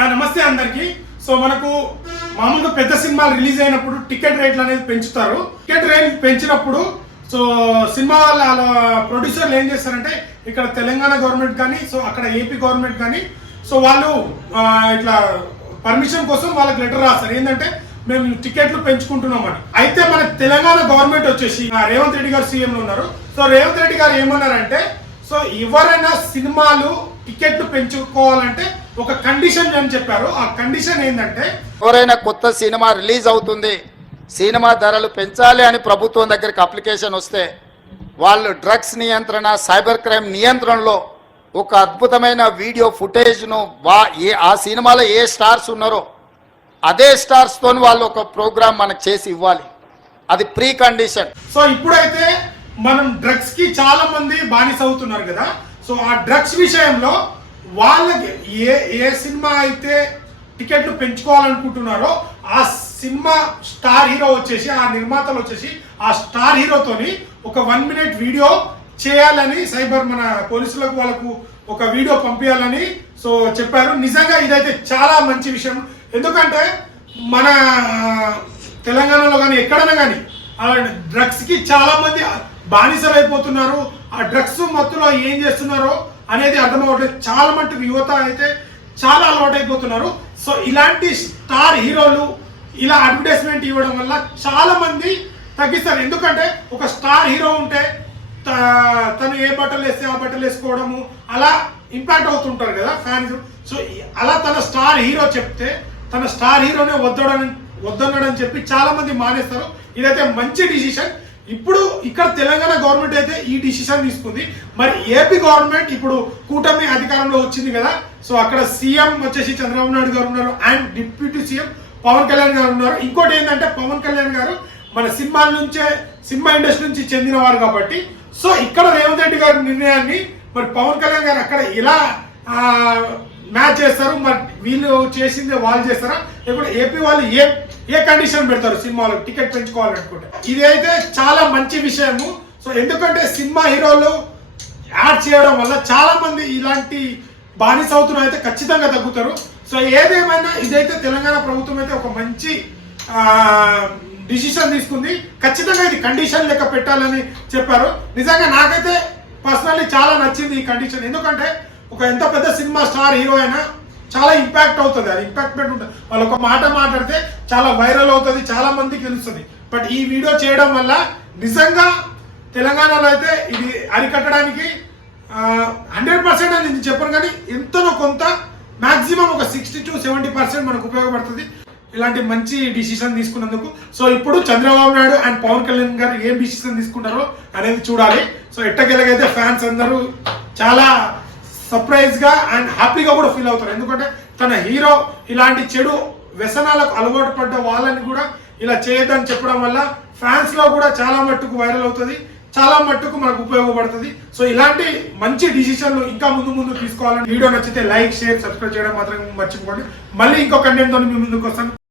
నమస్తే అందరికి. సో మనకు మామూలుగా పెద్ద సినిమాలు రిలీజ్ అయినప్పుడు టికెట్ రేట్లు అనేది పెంచుతారు. టికెట్ రేట్ పెంచినప్పుడు సో సినిమా వాళ్ళ ప్రొడ్యూసర్లు ఏం చేస్తారంటే ఇక్కడ తెలంగాణ గవర్నమెంట్ కానీ సో అక్కడ ఏపీ గవర్నమెంట్ కానీ సో వాళ్ళు ఇట్లా పర్మిషన్ కోసం వాళ్ళకి లెటర్ రాస్తారు. ఏంటంటే మేము టికెట్లు పెంచుకుంటున్నామని. అయితే మన తెలంగాణ గవర్నమెంట్ వచ్చేసి రేవంత్ రెడ్డి గారు సీఎంలో ఉన్నారు. సో రేవంత్ రెడ్డి గారు ఏమన్నారంటే సో ఎవరైనా సినిమాలు టికెట్లు పెంచుకోవాలంటే ఒక కండిషన్ అని చెప్పారు. ఆ కండిషన్ ఏంటంటే ఎవరైనా కొత్త సినిమా రిలీజ్ అవుతుంది, సినిమా ధరలు పెంచాలి అని ప్రభుత్వం దగ్గరికి అప్లికేషన్ వస్తే వాళ్ళు డ్రగ్స్ నియంత్రణ, సైబర్ క్రైమ్ నియంత్రణలో ఒక అద్భుతమైన వీడియో ఫుటేజ్ను ఆ సినిమాలో ఏ స్టార్స్ ఉన్నారో అదే స్టార్స్తో వాళ్ళు ఒక ప్రోగ్రామ్ మనకు చేసి ఇవ్వాలి. అది ప్రీ కండిషన్. సో ఇప్పుడైతే మనం డ్రగ్స్ కి చాలా మంది బానిస అవుతున్నారు కదా. సో ఆ డ్రగ్స్ విషయంలో వాళ్ళకి ఏ సినిమా అయితే టికెట్లు పెంచుకోవాలనుకుంటున్నారో ఆ సినిమా స్టార్ హీరో వచ్చేసి ఆ నిర్మాతలు వచ్చేసి ఆ స్టార్ హీరోతోని ఒక 1 minute వీడియో చేయాలని సైబర్ మన పోలీసులకు వాళ్ళకు ఒక వీడియో పంపించాలని సో చెప్పారు. నిజంగా ఇదైతే చాలా మంచి విషయం. ఎందుకంటే మన తెలంగాణలో కానీ ఎక్కడైనా కానీ డ్రగ్స్ కి చాలా మంది బానిసలు అయిపోతున్నారు. ఆ డ్రగ్స్ మత్తులో ఏం చేస్తున్నారో అనేది అర్థమవట్లేదు. చాలా మటుకు యువత అయితే చాలా అలవాటు అయిపోతున్నారు. సో ఇలాంటి స్టార్ హీరోలు ఇలా అడ్వర్టైజ్మెంట్ ఇవ్వడం వల్ల చాలా మంది తగ్గిస్తారు. ఎందుకంటే ఒక స్టార్ హీరో ఉంటే తను ఏ బట్టలు వేస్తే ఆ బట్టలు వేసుకోవడము అలా ఇంపాక్ట్ అవుతుంటారు కదా ఫ్యాన్స్. సో అలా తన స్టార్ హీరో చెప్తే తన స్టార్ హీరోనే వద్దనని చెప్పి చాలా మంది మానేస్తారు. ఇదైతే మంచి డిసిషన్. ఇప్పుడు ఇక్కడ తెలంగాణ గవర్నమెంట్ అయితే ఈ డిసిషన్ తీసుకుంది. మరి ఏపీ గవర్నమెంట్ ఇప్పుడు కూటమి అధికారంలో వచ్చింది కదా. సో అక్కడ సీఎం వచ్చేసి చంద్రబాబు నాయుడు గారు ఉన్నారు and deputy CM Pawan Kalyan garu ఉన్నారు. ఇంకోటి ఏంటంటే పవన్ కళ్యాణ్ గారు మన సినిమా ఇండస్ట్రీ నుంచి చెందిన వారు కాబట్టి సో ఇక్కడ రేవంత్ రెడ్డి గారి నిర్ణయాన్ని మరి పవన్ కళ్యాణ్ గారు అక్కడ ఎలా మ్యాచ్ చేస్తారు, మరి వీళ్ళు చేసింది వాళ్ళు చేస్తారా, లేకపోతే ఏపీ వాళ్ళు ఏ కండిషన్ పెడతారు సినిమాలో టికెట్ పెంచుకోవాలనుకుంటే. ఇదైతే చాలా మంచి విషయము. సో ఎందుకంటే సినిమా హీరోలు యాడ్ చేయడం వల్ల చాలా మంది ఇలాంటి బానిస అవుతున్న అయితే ఖచ్చితంగా తగ్గుతారు. సో ఏదేమైనా ఇదైతే తెలంగాణ ప్రభుత్వం అయితే ఒక మంచి డిసిషన్ తీసుకుంది. ఖచ్చితంగా ఇది కండిషన్ లెక్క పెట్టాలని చెప్పారు. నిజంగా నాకైతే పర్సనల్లీ చాలా నచ్చింది ఈ కండిషన్. ఎందుకంటే ఒక ఎంత పెద్ద సినిమా స్టార్ హీరో అయినా చాలా ఇంపాక్ట్ అవుతుంది. అది ఇంపాక్ట్ ఉంటుంది. వాళ్ళు ఒక మాట మాట్లాడితే చాలా వైరల్ అవుతుంది, చాలా మందికి తెలుస్తుంది. బట్ ఈ వీడియో చేయడం వల్ల నిజంగా తెలంగాణలో అయితే ఇది అరికట్టడానికి 100% అని నేను చెప్పను, కానీ ఎంతనో కొంత మాక్సిమం ఒక 60 to 70% మనకు ఉపయోగపడుతుంది ఇలాంటి మంచి డిసిషన్ తీసుకున్నందుకు. సో ఇప్పుడు చంద్రబాబు నాయుడు అండ్ పవన్ కళ్యాణ్ గారు ఏం డిసిషన్ తీసుకుంటారో అనేది చూడాలి. సో ఎట్టకెళ్ళగైతే ఫ్యాన్స్ అందరూ చాలా సర్ప్రైజ్ గా అండ్ హ్యాపీగా కూడా ఫీల్ అవుతారు. ఎందుకంటే తన హీరో ఇలాంటి చెడు వ్యసనాలకు అలవాటు పడ్డ వాళ్ళని కూడా ఇలా చేయొద్దని చెప్పడం వల్ల ఫ్యాన్స్ లో కూడా చాలా మట్టుకు వైరల్ అవుతుంది, చాలా మట్టుకు మనకు ఉపయోగపడుతుంది. సో ఇలాంటి మంచి డిసిషన్లు ఇంకా ముందు తీసుకోవాలని వీడియో నచ్చితే లైక్, షేర్, సబ్స్క్రైబ్ చేయడం మాత్రం మర్చిపోకండి. మళ్ళీ ఇంకో కంటెంట్ తో మీ ముందుకు వస్తాను.